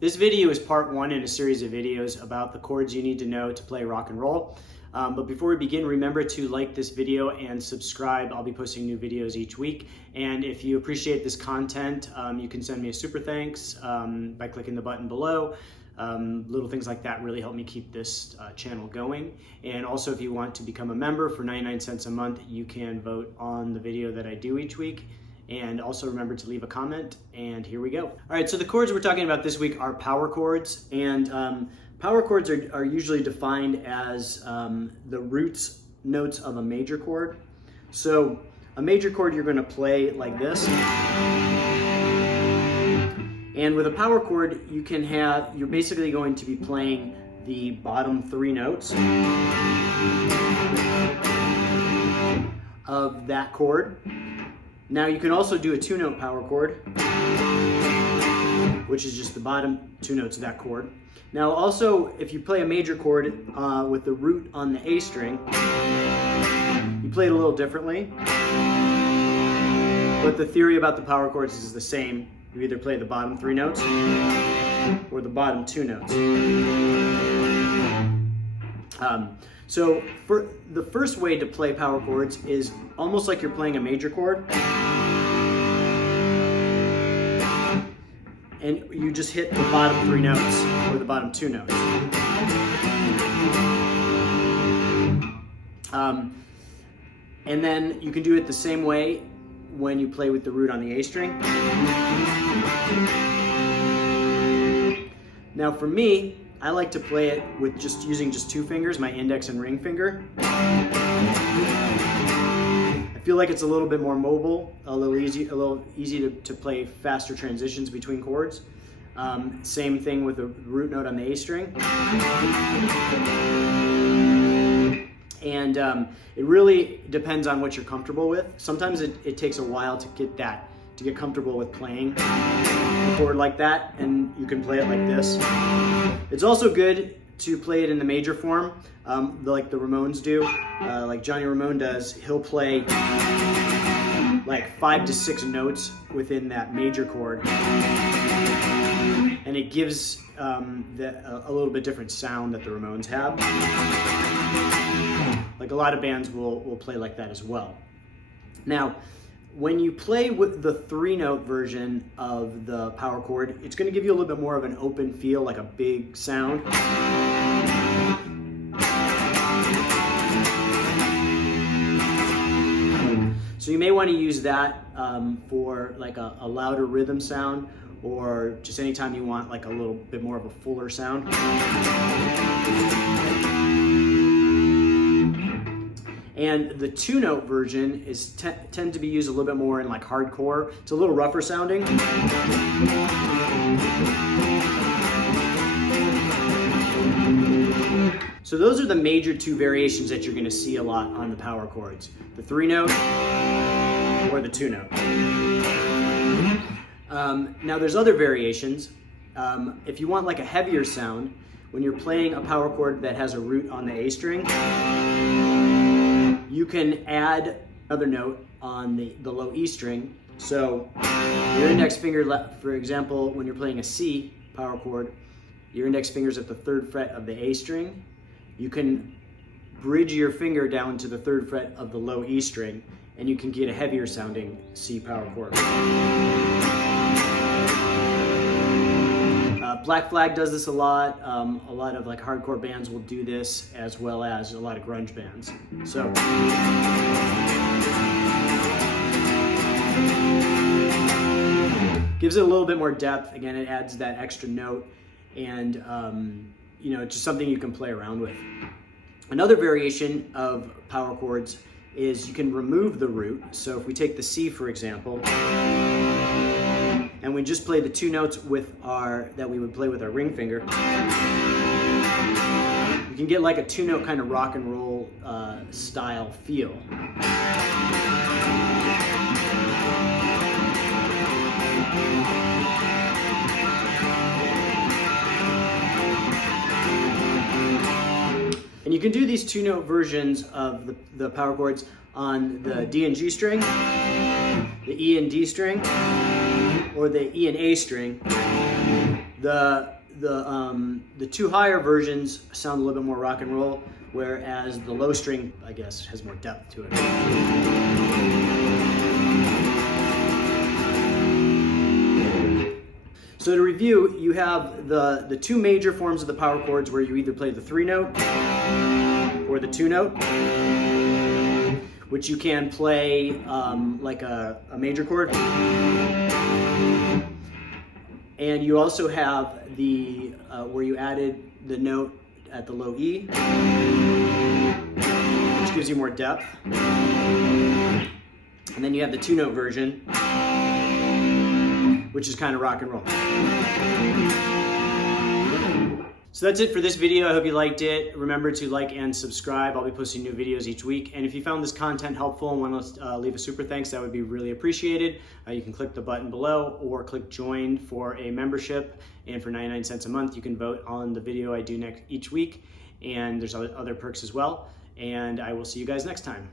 This video is part one in a series of videos about the chords you need to know to play rock and roll. But before we begin, remember to like this video and subscribe. I'll be posting new videos each week. And if you appreciate this content, you can send me a super thanks by clicking the button below. Little things like that really help me keep this channel going. And also, if you want to become a member for 99 cents a month, you can vote on the video that I do each week. And also remember to leave a comment, and here we go. All right, so the chords we're talking about this week are power chords, and power chords are usually defined as the roots notes of a major chord. So a major chord you're gonna play like this. And with a power chord, you're basically going to be playing the bottom three notes of that chord. Now you can also do a two-note power chord, which is just the bottom two notes of that chord. Now also, if you play a major chord with the root on the A string, you play it a little differently. But the theory about the power chords is the same. You either play the bottom three notes or the bottom two notes. So for the first way to play power chords is almost like you're playing a major chord. And you just hit the bottom three notes or the bottom two notes. And then you can do it the same way when you play with the root on the A string. Now for me, I like to play it with using just two fingers, my index and ring finger. I feel like it's a little bit more mobile, a little easy to play faster transitions between chords. Same thing with the root note on the A string. And it really depends on what you're comfortable with. Sometimes it takes a while to get comfortable with playing a chord like that, and you can play it like this. It's also good to play it in the major form, like the Ramones do, like Johnny Ramone does. He'll play like 5 to 6 notes within that major chord, and it gives a little bit different sound that the Ramones have. Like a lot of bands will play like that as well. Now, when you play with the three-note version of the power chord, it's going to give you a little bit more of an open feel, like a big sound. So you may want to use that for like a louder rhythm sound, or just anytime you want like a little bit more of a fuller sound. And the two-note version tend to be used a little bit more in like hardcore. It's a little rougher sounding. So those are the major two variations that you're going to see a lot on the power chords: the three-note or the two-note. Now there's other variations. If you want like a heavier sound, when you're playing a power chord that has a root on the A string, you can add another note on the low E string. So your index finger, for example, when you're playing a C power chord, your index finger's at the 3rd fret of the A string. You can bridge your finger down to the 3rd fret of the low E string, and you can get a heavier sounding C power chord. Black Flag does this a lot. A lot of like hardcore bands will do this, as well as a lot of grunge bands. So gives it a little bit more depth. Again, it adds that extra note, and it's just something you can play around with. Another variation of power chords is you can remove the root. So if we take the C, for example, and we just play the two notes that we would play with our ring finger, you can get like a two-note kind of rock and roll style feel. And you can do these two-note versions of the power chords on the D and G string, the E and D string, or the E and A string. The two higher versions sound a little bit more rock and roll, whereas the low string, I guess, has more depth to it. So to review, you have the two major forms of the power chords where you either play the 3-note or the 2-note, which you can play like a major chord. And you also have the where you added the note at the low E, which gives you more depth. And then you have the 2-note version, which is kind of rock and roll. So that's it for this video. I hope you liked it. Remember to like and subscribe. I'll be posting new videos each week. And if you found this content helpful and want to leave a super thanks, that would be really appreciated. You can click the button below or click join for a membership. And for 99 cents a month, you can vote on the video I do each week. And there's other perks as well. And I will see you guys next time.